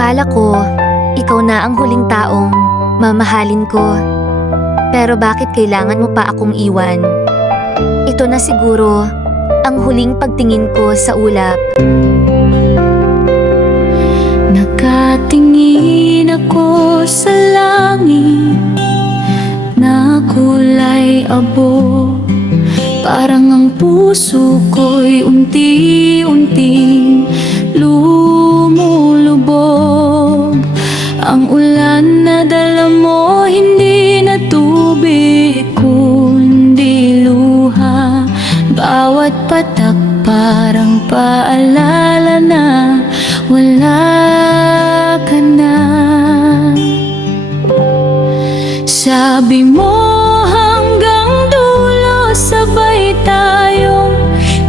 Akala ko, ikaw na ang huling taong mamahalin ko. Pero bakit kailangan mo pa akong iwan? Ito na siguro ang huling pagtingin ko sa ulap. Nakatingin ako sa langit na kulay abo. Parang ang puso ko'y unti-unting lumulubog. Ang ulan na dala mo hindi na tubig kundi luha. Bawat patak parang paalala na wala ka na. Sabi mo hanggang dulo sabay tayong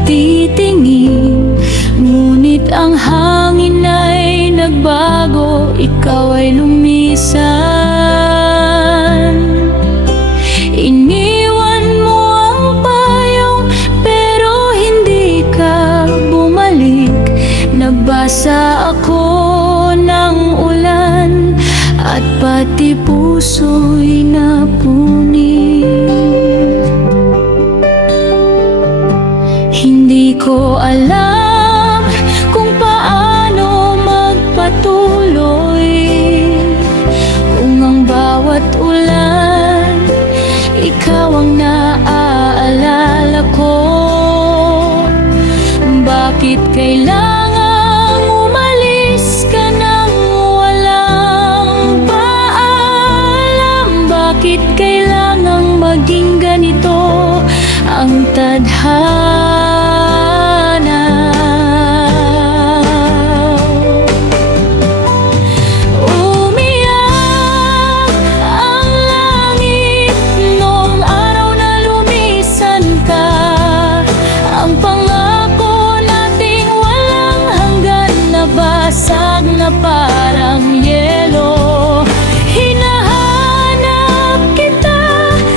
titingin, ngunit ang hangin ay nagbago, ikaw ay lumisan. Iniwan mo ang payong pero hindi ka bumalik. Nagbasa ako ng ulan at pati puso'y napunit. Hindi ko alam kung paano magpatuloy, kung ang bawat ulan ikaw ang naaalala ko. Bakit kailangang umalis ka nang walang paalam? Bakit kailangang maging ganito ang tadhana? Umiyak ang langit noong araw na lumisan ka. Ang pangako nating walang hanggan nabasag na parang yelo. Hinahanap kita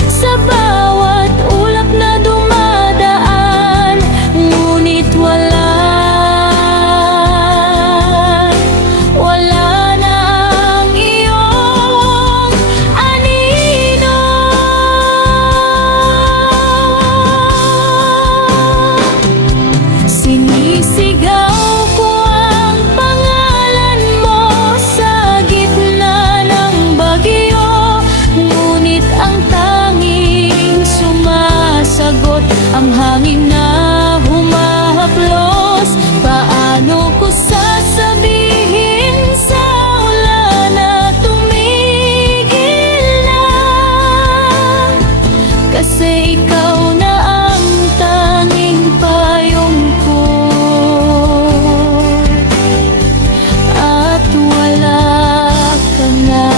sa bawat ulap na dumadaan, ngunit wala na ang iyong anino. Sinisigaw ko ang pangalan mo sa gitna ng bagyo, ngunit ang tanging sumasagot ang hangin na humahaplos. Paano ko sasabihin sa ulan na tumigil na? Kasi ikaw na ang tanging payong ko at wala ka na.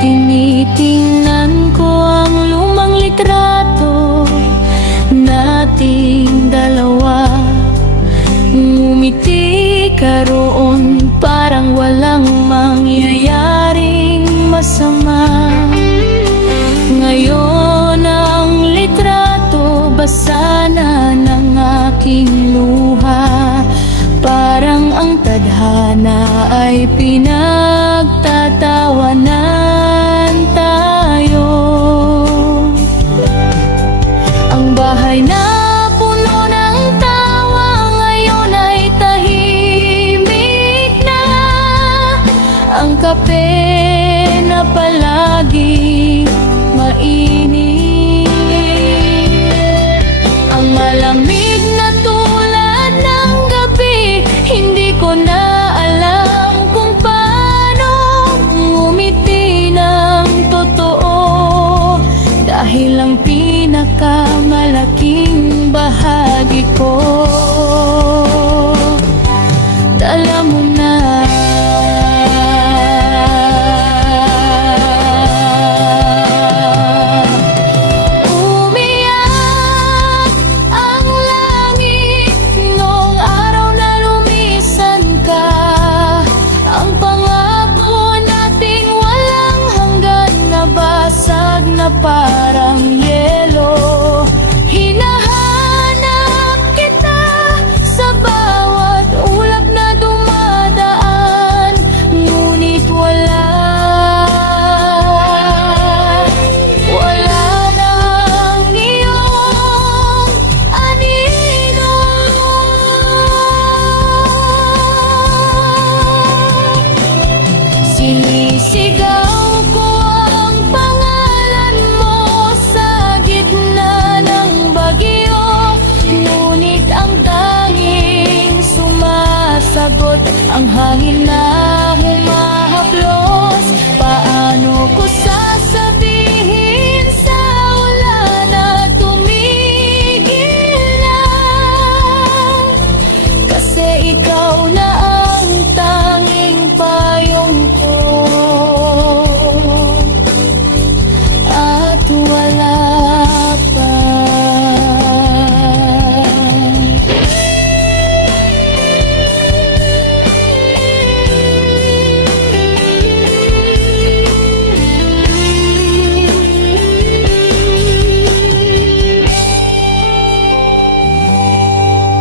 Tinitingnan ko ang lumang litrato nating dalawa. Ngumiti ka roon parang walang mangyayaring masama. Ngayon ang litrato basa na ng aking luha. Parang ang tadhana ay pinagtatawanan tayo. Ang bahay na puno ng tawa ngayon ay tahimik na. Ang kape na palagi mainit, ang malamig na tulad ng gabi. Hindi ko na alam kung paano ngumiti ng totoo, dahil ang pinakamalaking bahagi ko dala mo na. Umiyak ang langit noong araw na lumisan ka. sagot ang hangin na humahaplos. Paano ko sasabihin sa ulan na tumigil na? Kasi ikaw na ang tanging payong ko, at wala pa.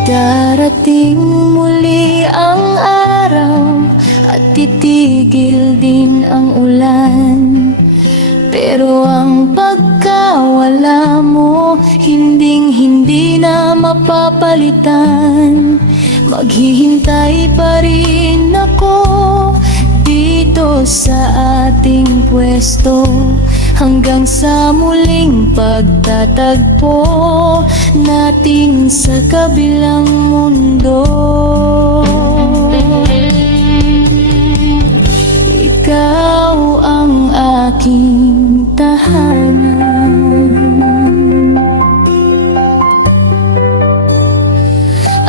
Darating muli ang araw at titigil din ang ulan. Pero ang pagkawala mo, hinding-hindi na mapapalitan. Maghihintay pa rin ako dito sa ating pwesto, hanggang sa muling pagtatagpo nating sa kabilang mundo. Ikaw ang aking tahanan,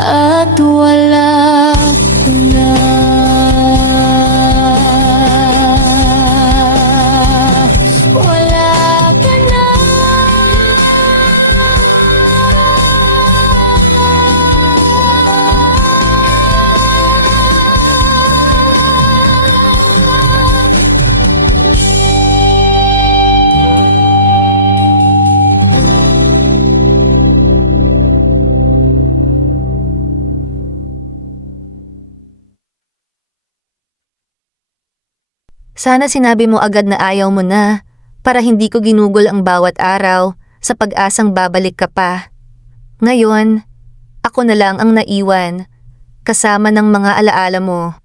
at wala ka na. Wala ka na. Sana sinabi mo agad na ayaw mo na, para hindi ko ginugol ang bawat araw sa pag-asang babalik ka pa. Ngayon, ako na lang ang naiwan, kasama ng mga alaala mo.